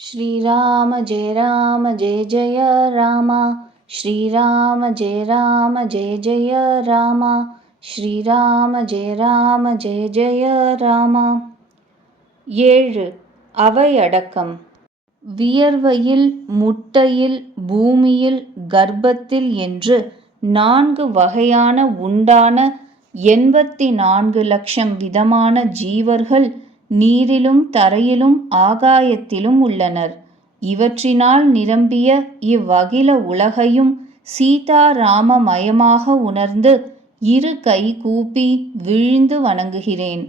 श्रीराम जय राम जय जय राम श्रीराम जय राम जय जय राम ஸ்ரீராம ஜெய ராம ஜெய ஜெய ராமா ஏழு அவையடக்கம் வியர்வையில் முட்டையில் பூமியில் கர்ப்பத்தில் என்று நான்கு வகையான உண்டான எண்பத்தி நான்கு லட்சம் விதமான ஜீவர்கள் நீரிலும் தரையிலும் ஆகாயத்திலும் உள்ளனர். இவற்றினால் நிரம்பிய இவ்வகில உலகையும் சீதாராமமயமாக உணர்ந்து இரு கை கூப்பி விழுந்து வணங்குகிறேன்.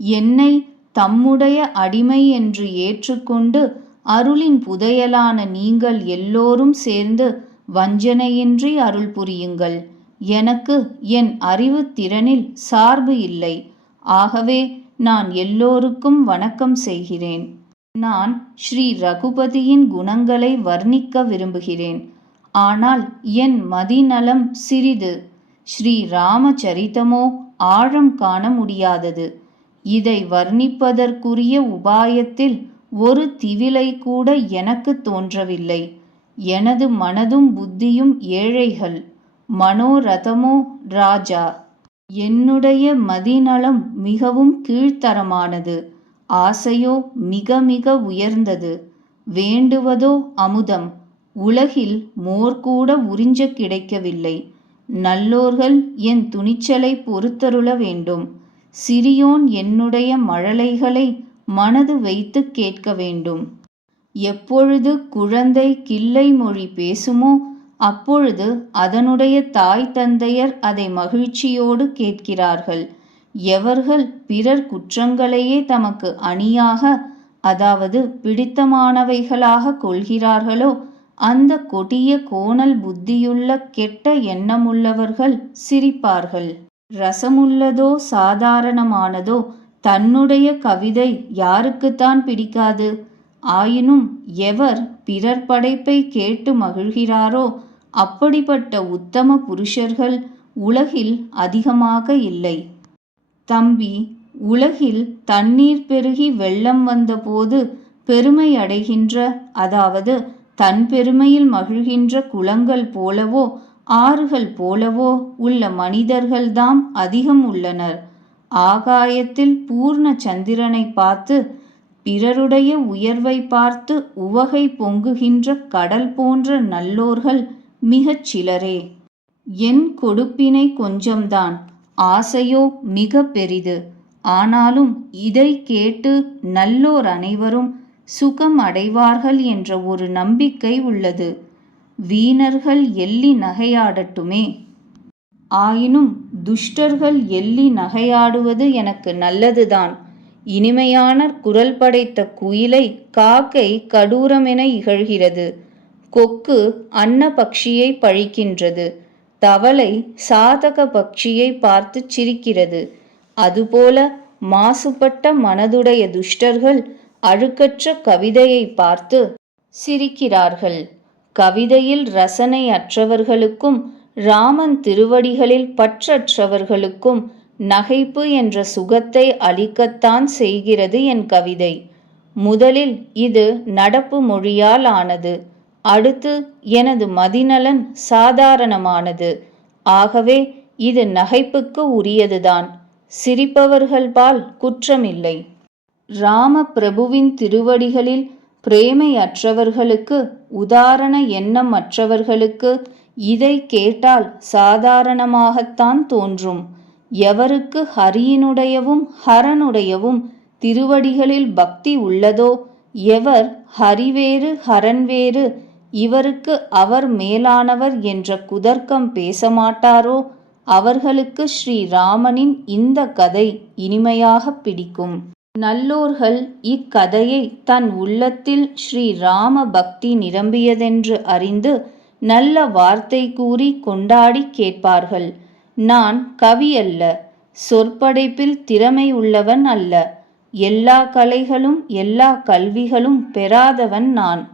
என்னை தம்முடைய அடிமை என்று ஏற்றுக்கொண்டு அருளின் புதையலான நீங்கள் எல்லோரும் சேர்ந்து வஞ்சனையின்றி அருள் புரியுங்கள். எனக்கு என் அறிவு திறனில் சார்பு இல்லை. ஆகவே நான் எல்லோருக்கும் வணக்கம் செய்கிறேன். நான் ஸ்ரீ ரகுபதியின் குணங்களை வர்ணிக்க விரும்புகிறேன். ஆனால் என் மதிநலம் சிறிது. ஸ்ரீ ராமச்சரிதமோ ஆழம் காண முடியாதது. இதை வர்ணிப்பதற்குரிய உபாயத்தில் ஒரு திவிலை கூட எனக்கு தோன்றவில்லை. எனது மனதும் புத்தியும் ஏழைகள். மனோரதமோ ராஜா. என்னுடைய மதிநலம் மிகவும் கீழ்த்தரமானது. ஆசையோ மிக மிக உயர்ந்தது. வேண்டுவதோ அமுதம். உலகில் மோர் கூட உறிஞ்ச கிடைக்கவில்லை. நல்லோர்கள் என் துணிச்சலை பொறுத்தருள வேண்டும். சிறியோன் என்னுடைய மழலைகளை மனது வைத்து கேட்க வேண்டும். எப்பொழுது குழந்தை கிள்ளை மொழி பேசுமோ அப்பொழுது அதனுடைய தாய் தந்தையர் அதை மகிழ்ச்சியோடு கேட்கிறார்கள். எவர்கள் பிறர் குற்றங்களையே தமக்கு அணியாக அதாவது பிடித்தமானவைகளாக கொள்கிறார்களோ அந்த கொடிய கோணல் புத்தியுள்ள கெட்ட எண்ணமுள்ளவர்கள் சிரிப்பார்கள். ரசமுள்ளதோ சாதாரணமானதோ தன்னுடைய கவிதை யாருக்குத்தான் பிடிக்காது? ஆயினும் எவர் பிறர் படைப்பை கேட்டு மகிழ்கிறாரோ அப்படிப்பட்ட உத்தம புருஷர்கள் உலகில் அதிகமாக இல்லை. தம்பி உலகில் தண்ணீர் பெருகி வெள்ளம் வந்தபோது பெருமை அடைகின்ற அதாவது தன் பெருமையில் மகிழ்கின்ற குளங்கள் போலவோ ஆறுகள் போலவோ உள்ள மனிதர்கள்தாம் அதிகம் உள்ளனர். ஆகாயத்தில் பூர்ண சந்திரனை பார்த்து பிறருடைய உயர்வை பார்த்து உவகை பொங்குகின்ற கடல் போன்ற நல்லோர்கள் மிகச் சிலரே என் கொடுப்பினை கொஞ்சம்தான். ஆசையோ மிக பெரிது. ஆனாலும் இதை கேட்டு நல்லோர் அனைவரும் சுகம் அடைவார்கள் என்ற ஒரு நம்பிக்கை உள்ளது. வீணர்கள் எள்ளி நகையாடட்டுமே. ஆயினும் துஷ்டர்கள் எள்ளி நகையாடுவது எனக்கு நல்லதுதான். இனிமையான குரல் படைத்த குயிலை காக்கை கடூரமென இகழ்கிறது. கொக்கு அன்ன பக்ஷியை பழிக்கின்றது. தவளை சாதக பக்ஷியை பார்த்து சிரிக்கிறது. அதுபோல மாசுபட்ட மனதுடைய துஷ்டர்கள் அழுக்கற்ற கவிதையை பார்த்து சிரிக்கிறார்கள். கவிதையில் ரசனை அற்றவர்களுக்கும் ராமன் திருவடிகளில் பற்றற்றவர்களுக்கும் நகைப்பு என்ற சுகத்தை அளிக்கத்தான் செய்கிறது என் கவிதை. முதலில் இது நடப்பு மொழியால் ஆனது. அடுத்து எனது மதிநலன் சாதாரணமானது. ஆகவே இது நகைப்புக்கு உரியதுதான். சிரிப்பவர்கள்பால் குற்றமில்லை. ராம பிரபுவின் திருவடிகளில் பிரேமையற்றவர்களுக்கு உதாரண எண்ணம் அற்றவர்களுக்கு இதை கேட்டால் சாதாரணமாகத்தான் தோன்றும். எவருக்கு ஹரியினுடையவும் ஹரனுடையவும் திருவடிகளில் பக்தி உள்ளதோ எவர் ஹரிவேறு ஹரன்வேறு இவருக்கு அவர் மேலானவர் என்ற குதர்க்கம் பேசமாட்டாரோ? அவர்களுக்கு ஸ்ரீராமனின் இந்த கதை இனிமையாக பிடிக்கும். நல்லோர்கள் இக்கதையை தன் உள்ளத்தில் ஸ்ரீராம பக்தி நிரம்பியதென்று அறிந்து நல்ல வார்த்தை கூறி கொண்டாடி கேட்பார்கள். நான் கவி அல்ல சொற்படைப்பில் திறமை உள்ளவன் அல்ல. எல்லா கலைகளும் எல்லா கல்விகளும் பெறாதவன் நான்.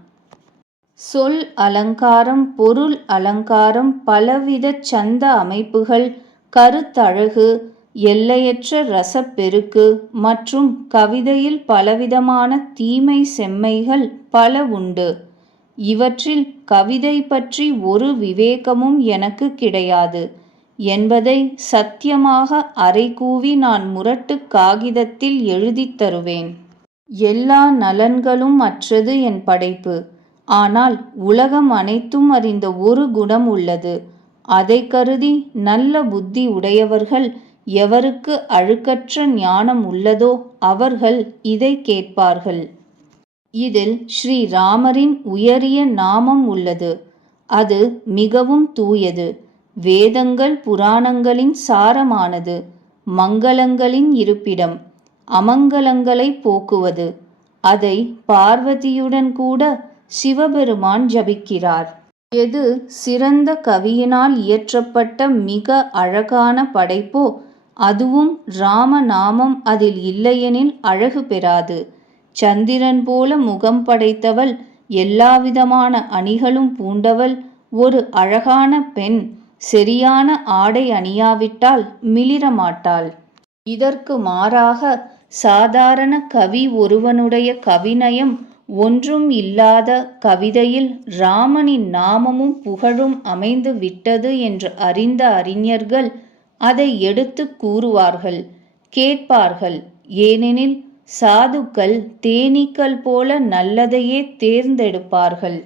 சொல் அலங்காரம் பொருள் அலங்காரம் பலவித சந்த அமைப்புகள் கருத்தழகு எல்லையற்ற ரசப்பெருக்கு மற்றும் கவிதையில் பலவிதமான தீமை செம்மைகள் பல உண்டு. இவற்றில் கவிதை பற்றி ஒரு விவேகமும் எனக்கு கிடையாது. என்பதை சத்தியமாக அறைகூவி நான் முரட்டு காகிதத்தில் எழுதித் தருவேன். எல்லா நலன்களும் அற்றது என் படைப்பு. ஆனால் உலகம் அனைத்தும் அறிந்த ஒரு குணம் உள்ளது. அதை கருதி நல்ல புத்தி உடையவர்கள் எவருக்கு அழுக்கற்ற ஞானம் உள்ளதோ அவர்கள் இதை கேட்பார்கள். இதில் ஸ்ரீ ராமரின் உயரிய நாமம் உள்ளது. அது மிகவும் தூயது. வேதங்கள் புராணங்களின் சாரமானது. மங்களங்களின் இருப்பிடம். அமங்கலங்களை போக்குவது. அதை பார்வதியுடன் கூட சிவபெருமான் ஜபிக்கிறார். எது சிறந்த கவியினால் இயற்றப்பட்ட மிக அழகான படைப்போ அதுவும் ராமநாமம் அதில் இல்லையெனில் அழகு பெறாது. சந்திரன் போல முகம் படைத்தவள் எல்லாவிதமான அணிகளும் பூண்டவள் ஒரு அழகான பெண் சரியான ஆடை அணியாவிட்டால் மிளிரமாட்டாள். இதற்கு மாறாக சாதாரண கவி ஒருவனுடைய கவிநயம் ஒன்றும் இல்லாத கவிதையில் ராமனின் நாமமும் புகழும் அமைந்து விட்டது என்று அறிந்த அறிஞர்கள் அதை எடுத்து கூறுவார்கள் கேட்பார்கள். ஏனெனில் சாதுக்கள் தேனீக்கள் போல நல்லதையே தேர்ந்தெடுப்பார்கள்.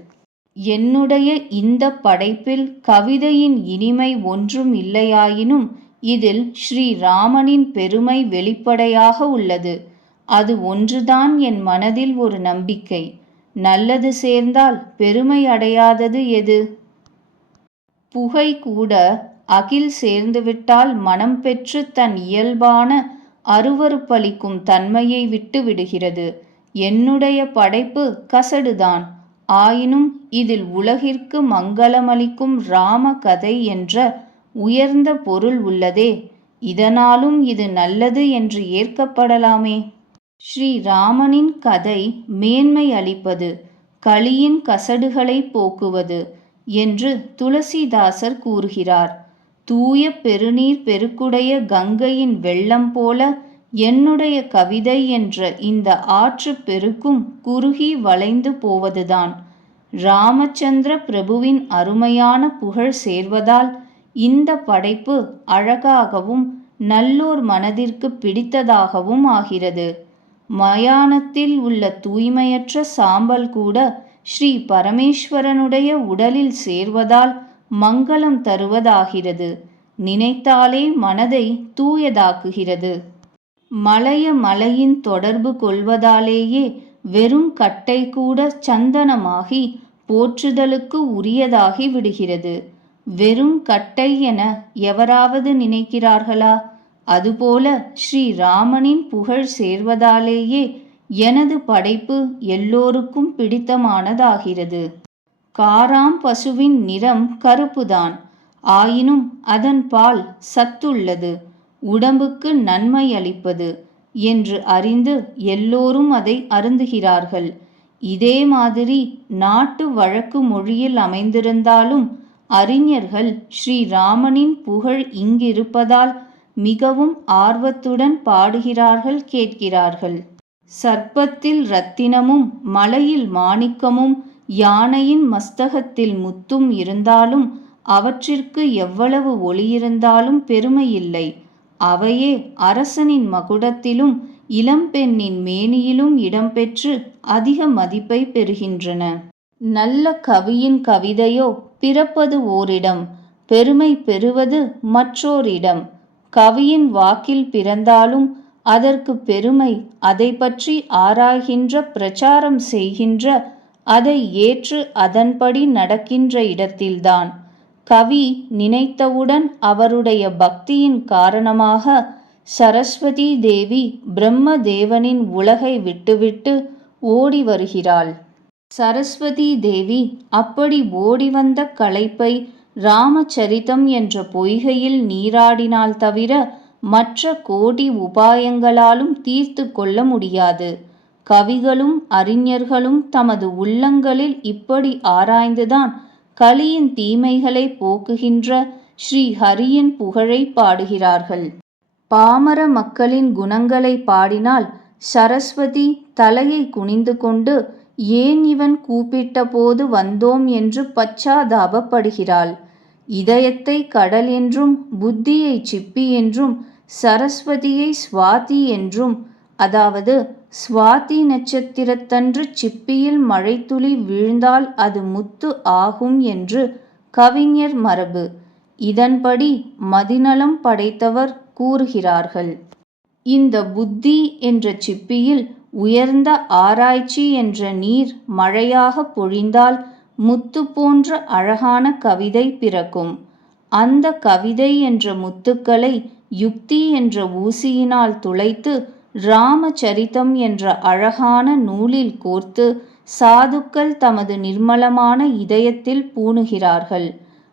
என்னுடைய இந்த படைப்பில் கவிதையின் இனிமை ஒன்றும் இல்லையாயினும் இதில் ஸ்ரீ ராமனின் பெருமை வெளிப்படையாக உள்ளது. அது ஒன்றுதான் என் மனதில் ஒரு நம்பிக்கை. நல்லது சேர்ந்தால் பெருமை அடையாதது எது? புகை கூட அகில் சேர்ந்துவிட்டால் மனம் பெற்று தன் இயல்பான அருவறுப்பளிக்கும் தன்மையை விட்டு விடுகிறது. என்னுடைய படைப்பு கசடுதான். ஆயினும் இதில் உலகிற்கு மங்களமளிக்கும் ராம கதை என்ற உயர்ந்த பொருள் உள்ளதே. இதனாலும் இது நல்லது என்று ஏற்கப்படலாமே. ஸ்ரீ ராமனின் கதை மேன்மை அளிப்பது களியின் கசடுகளை போக்குவது என்று துளசிதாசர் கூறுகிறார். தூய பெருநீர் பெருக்குடைய கங்கையின் வெள்ளம் போல என்னுடைய கவிதை என்ற இந்த ஆற்று பெருக்கும் குறுகி வளைந்து போவதுதான். ராமச்சந்திர பிரபுவின் அருமையான புகழ் சேர்வதால் இந்த படைப்பு அழகாகவும் நல்லோர் மனதிற்கு பிடித்ததாகவும் ஆகிறது. மயானத்தில் உள்ள தூய்மையற்ற சாம்பல் கூட ஸ்ரீ பரமேஸ்வரனுடைய உடலில் சேர்வதால் மங்களம் தருவதாகிறது. நினைத்தாலே மனதை தூயதாக்குகிறது. மலைய மலையின் தொடர்பு கொள்வதாலேயே வெறும் கட்டை கூட சந்தனமாகி போற்றுதலுக்கு உரியதாகி விடுகிறது. வெறும் கட்டை என எவராவது நினைக்கிறார்களா? அதுபோல ஸ்ரீராமனின் புகழ் சேர்வதாலேயே எனது படைப்பு எல்லோருக்கும் பிடித்தமானதாகிறது. காராம் பசுவின் நிறம் கருப்புதான். ஆயினும் அதன் பால் சத்துள்ளது. உடம்புக்கு நன்மை அளிப்பது என்று அறிந்து எல்லோரும் அதை அருந்துகிறார்கள். இதே மாதிரி நாட்டு வழக்கு மொழியில் அமைந்திருந்தாலும் அறிஞர்கள் ஸ்ரீராமனின் புகழ் இங்கிருப்பதால் மிகவும் ஆர்வத்துடன் பாடுகிறார்கள் கேட்கிறார்கள். சர்ப்பத்தில் ரத்தினமும் மலையில் மாணிக்கமும் யானையின் மஸ்தகத்தில் முத்தும் இருந்தாலும் அவற்றிற்கு எவ்வளவு ஒளியிருந்தாலும் பெருமையில்லை. அவையே அரசனின் மகுடத்திலும் இளம்பெண்ணின் மேனியிலும் இடம்பெற்று அதிக மதிப்பை பெறுகின்றன. நல்ல கவியின் கவிதையோ பிறப்பது ஓரிடம் பெருமை பெறுவது மற்றோரிடம். கவியின் வாக்கில் பிறந்தாலும் அதற்கு பெருமை அதை பற்றி ஆராய்கின்ற பிரச்சாரம் செய்கின்ற அதை ஏற்று அதன்படி நடக்கின்ற இடத்தில்தான். கவி நினைத்தவுடன் அவருடைய பக்தியின் காரணமாக சரஸ்வதி தேவி பிரம்ம தேவனின் உலகை விட்டுவிட்டு ஓடி வருகிறாள். சரஸ்வதி தேவி அப்படி ஓடி வந்த களைப்பை ராமச்சரிதம் என்ற பொய்கையில் நீராடினால் தவிர மற்ற கோடி உபாயங்களாலும் தீர்த்து கொள்ள முடியாது. கவிகளும் அறிஞர்களும் தமது உள்ளங்களில் இப்படி ஆராய்ந்துதான் கலியின் தீமைகளை போக்குகின்ற ஸ்ரீ ஹரியின் புகழை பாடுகிறார்கள். பாமர மக்களின் குணங்களை பாடினால் சரஸ்வதி தலையை குனிந்து கொண்டு ஏன் இவன் கூப்பிட்டபோது வந்தோம் என்று பச்சாதாபப்படுகிறாள். இதயத்தை கடல் என்றும் புத்தியை சிப்பி என்றும் சரஸ்வதியை சுவாதி என்றும் அதாவது சுவாதி நட்சத்திரத்தன்று சிப்பியில் மழைத்துளி வீழ்ந்தால் அது முத்து ஆகும் என்று கவிஞர் மரபு. இதன்படி மதிநலம் படைத்தவர் கூறுகிறார்கள். இந்த புத்தி என்ற சிப்பியில் உயர்ந்த ஆராய்ச்சி என்ற நீர் மழையாக பொழிந்தால் முத்து போன்ற அழகான கவிதை பிறக்கும். அந்த கவிதை என்ற முத்துக்களை யுக்தி என்ற ஊசியினால் துளைத்து ராமச்சரித்தம் என்ற அழகான நூலில் கோர்த்து சாதுக்கள் தமது நிர்மலமான இதயத்தில் பூணுகிறார்கள்.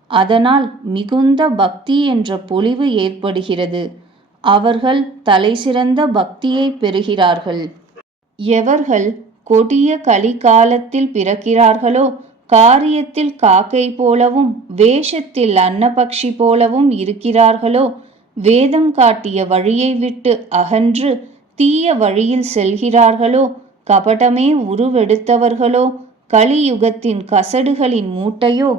அதனால் மிகுந்த பக்தி என்ற பொலிவு ஏற்படுகிறது. அவர்கள் தலைசிறந்த பக்தியை பெறுகிறார்கள். எவர்கள் கொடிய கலிகாலத்தில் பிறக்கிறார்களோ காரியத்தில் காக்கை போலவும் வேஷத்தில் அன்னபக்ஷி போலவும் இருக்கிறார்களோ? வேதம் காட்டிய வழியை விட்டு அகன்று தீய வழியில் செல்கிறார்களோ? கபடமே உருவெடுத்தவர்களோ? கலியுகத்தின் கசடுகளின் மூட்டையோ?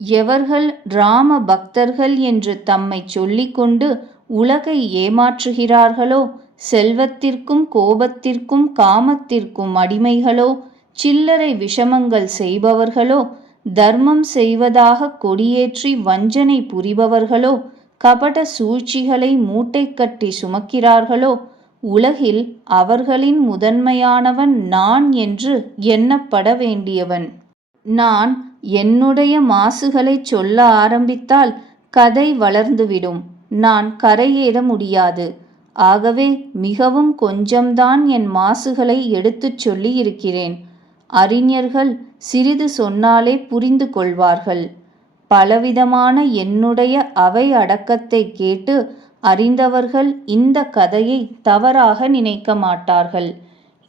எவர்கள் ராம பக்தர்கள் என்று தம்மை சொல்லிக்கொண்டு உலகை ஏமாற்றுகிறார்களோ? செல்வத்திற்கும் கோபத்திற்கும் காமத்திற்கும் அடிமைகளோ? சில்லறை விஷமங்கள் செய்பவர்களோ தர்மம் செய்வதாக கொடியேற்றி வஞ்சனை புரிபவர்களோ கபட சூழ்ச்சிகளை மூட்டை கட்டி சுமக்கிறார்களோ உலகில் அவர்களின் முதன்மையானவன் நான் என்று எண்ணப்பட வேண்டியவன். நான் என்னுடைய மாசுகளைச் சொல்ல ஆரம்பித்தால் கதை வளர்ந்துவிடும். நான் கரையேற முடியாது. ஆகவே மிகவும் கொஞ்சம்தான் என் மாசுகளை எடுத்துச் சொல்லி இருக்கிறேன் அறிஞர்கள் சிறிது சொன்னாலே புரிந்து கொள்வார்கள். பலவிதமான என்னுடைய அவை அடக்கத்தை கேட்டு அறிந்தவர்கள் இந்த கதையை தவறாக நினைக்க மாட்டார்கள்.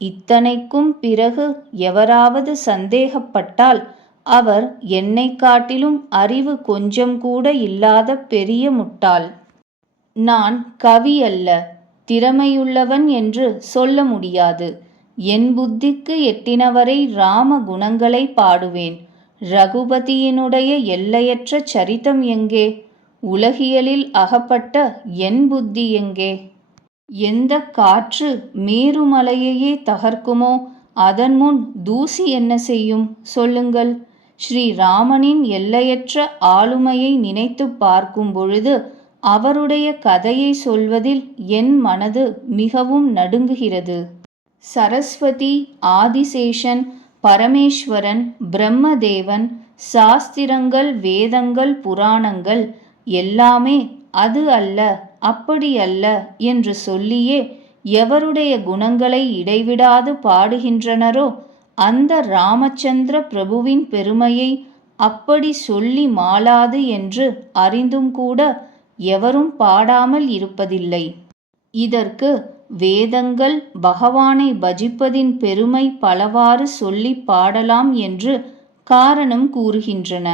இத்தனைக்கும் பிறகு எவராவது சந்தேகப்பட்டால் அவர் என்னை காட்டிலும் அறிவு கொஞ்சம் கூட இல்லாத பெரிய முட்டாள். நான் கவி அல்ல திறமையுள்ளவன் என்று சொல்ல முடியாது. என் புத்திக்கு எட்டினவரை ராம குணங்களை பாடுவேன். ரகுபதியினுடைய எல்லையற்ற சரித்தம் எங்கே? உலகியலில் அகப்பட்ட என் புத்தி எங்கே? எந்த காற்று மேருமலையையே தகர்க்குமோ? அதன் முன் தூசி என்ன செய்யும்? சொல்லுங்கள். ஸ்ரீராமனின் எல்லையற்ற ஆளுமையை நினைத்து பார்க்கும் பொழுது அவருடைய கதையை சொல்வதில் என் மனது மிகவும் நடுங்குகிறது. சரஸ்வதி ஆதிசேஷன் பரமேஸ்வரன் பிரம்மதேவன் சாஸ்திரங்கள் வேதங்கள் புராணங்கள் எல்லாமே அது அல்ல அப்படி அல்ல என்று சொல்லியே எவருடைய குணங்களை இடைவிடாது பாடுகின்றனரோ அந்த ராமச்சந்திர பிரபுவின் பெருமையை அப்படி சொல்லி மாளாது என்று அறிந்தும் கூட எவரும் பாடாமல் இருப்பதில்லை. இதற்கு வேதங்கள் பகவானை பஜிப்பதின் பெருமை பலவாறு சொல்லி பாடலாம் என்று காரணம் கூறுகின்றன.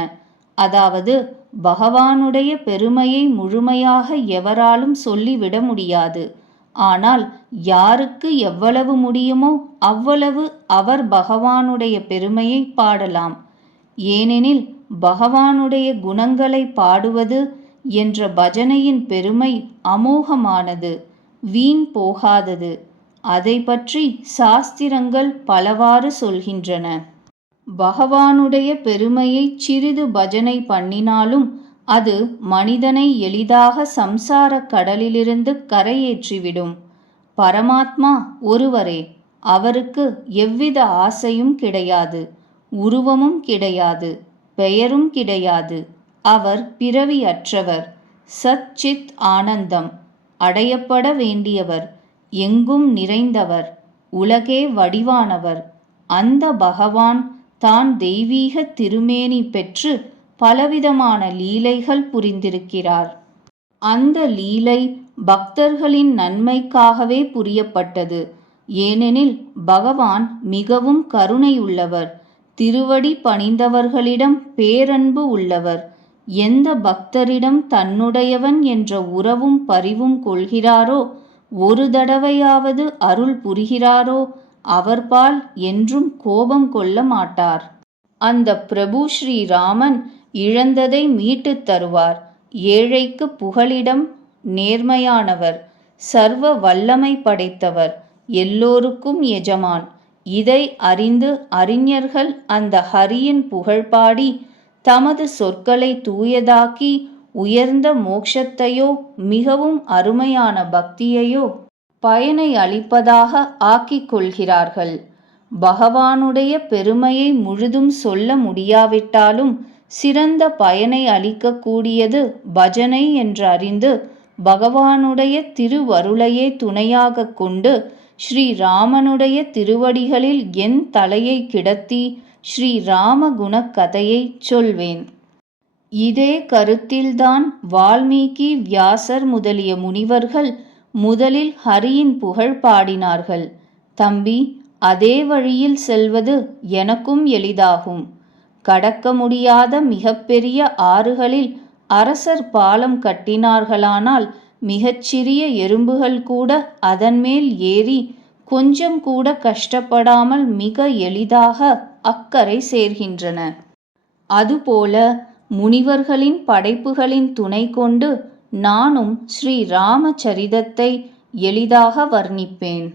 அதாவது பகவானுடைய பெருமையை முழுமையாக எவராலும் சொல்லிவிட முடியாது. ஆனால் யாருக்கு எவ்வளவு முடியுமோ அவ்வளவு அவர் பகவானுடைய பெருமையை பாடலாம். ஏனெனில் பகவானுடைய குணங்களை பாடுவது என்ற பஜனையின் பெருமை அமோகமானது. வீண் போகாதது. அதை பற்றி சாஸ்திரங்கள் பலவாறு சொல்கின்றன. பகவானுடைய பெருமையை சிறிது பஜனை பண்ணினாலும் அது மனிதனை எளிதாக சம்சார கடலிலிருந்து கரையேற்றிவிடும். பரமாத்மா ஒருவரே அவருக்கு எவ்வித ஆசையும் கிடையாது உருவமும் கிடையாது பெயரும் கிடையாது. அவர் பிறவியற்றவர். சச்சித் ஆனந்தம். அடையப்பட வேண்டியவர் எங்கும் நிறைந்தவர் உலகே வடிவானவர். அந்த பகவான் தான் தெய்வீக திருமேனி பெற்று பலவிதமான லீலைகள் புரிந்திருக்கிறார். அந்த லீலை பக்தர்களின் நன்மைக்காகவே புரியப்பட்டது. ஏனெனில் பகவான் மிகவும் கருணையுள்ளவர் திருவடி பணிந்தவர்களிடம் பேரன்பு உள்ளவர். எந்த பக்தரிடம் தன்னுடையவன் என்ற உறவும் பரிவும் கொள்கிறாரோ ஒரு தடவையாவது அருள் புரிகிறாரோ அவர்பால் என்றும் கோபம் கொள்ள மாட்டார். அந்த பிரபு ஸ்ரீராமன் இழந்ததை மீட்டுத் தருவார். ஏழைக்கு புகலிடம் நேர்மையானவர் சர்வ வல்லமை படைத்தவர் எல்லோருக்கும் எஜமான். இதை அறிந்து அறிஞர்கள் அந்த ஹரியின் புகழ்பாடி தமது சொற்களை தூயதாக்கி உயர்ந்த மோக்ஷத்தையோ மிகவும் அருமையான பக்தியையோ பயனை அளிப்பதாக ஆக்கிக் கொள்கிறார்கள். பகவானுடைய பெருமையை முழுதும் சொல்ல முடியாவிட்டாலும் சிறந்த பயனை அளிக்கக்கூடியது பஜனை என்றறிந்து பகவானுடைய திருவருளையே துணையாகக் கொண்டு ஸ்ரீராமனுடைய திருவடிகளில் என் தலையை கிடத்தி ஸ்ரீராம குணக் சொல்வேன். இதே கருத்தில்தான் வால்மீகி வியாசர் முதலிய முனிவர்கள் முதலில் ஹரியின் புகழ் பாடினார்கள். தம்பி அதே வழியில் செல்வது எனக்கும் எளிதாகும். கடக்க முடியாத மிகப்பெரிய ஆறுகளில் அரசர் பாலம் கட்டினார்களானால் மிகச்சிறிய எறும்புகள் கூட அதன்மேல் ஏறி கொஞ்சம் கூட கஷ்டப்படாமல் மிக எளிதாக அக்கறை சேர்கின்றன. அதுபோல முனிவர்களின் படைப்புகளின் துணை கொண்டு நானும் ஸ்ரீ ராமச்சரிதத்தை எளிதாக வர்ணிப்பேன்.